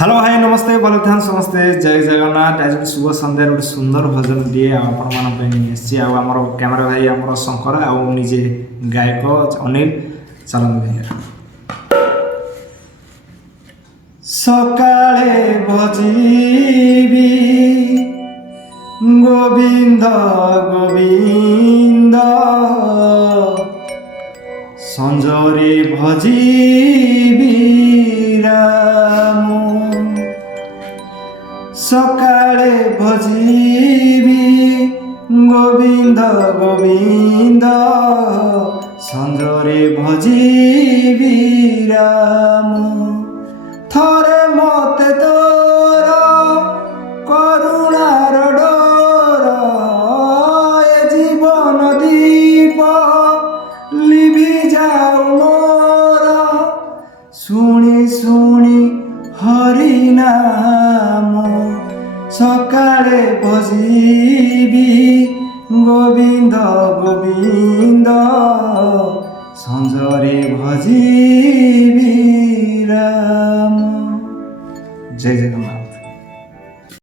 Hello भाई नमस्ते भलो थान समस्ते जय जगन्नाथ आज शुभ सन्ध्या गोटे सुंदर भजन दिए आपसी आम कैमेरा भाई आम शंकर आजे गायक अनिल चलन भैया सकाळे भजिबी गोविंद गोविंद संजरे भजिबी राम सकाळे भजिबी गोविंद गोविंद संजरे भजिबी राम थरे मते तोर करुणार डोर ए जीवन दीप लिभि जाऊ मोर शुणी शुणी हरि नाम सकाळे भजिबी गोविंद गोविंद संजरे भजिबी राम जय जगन्नाथ।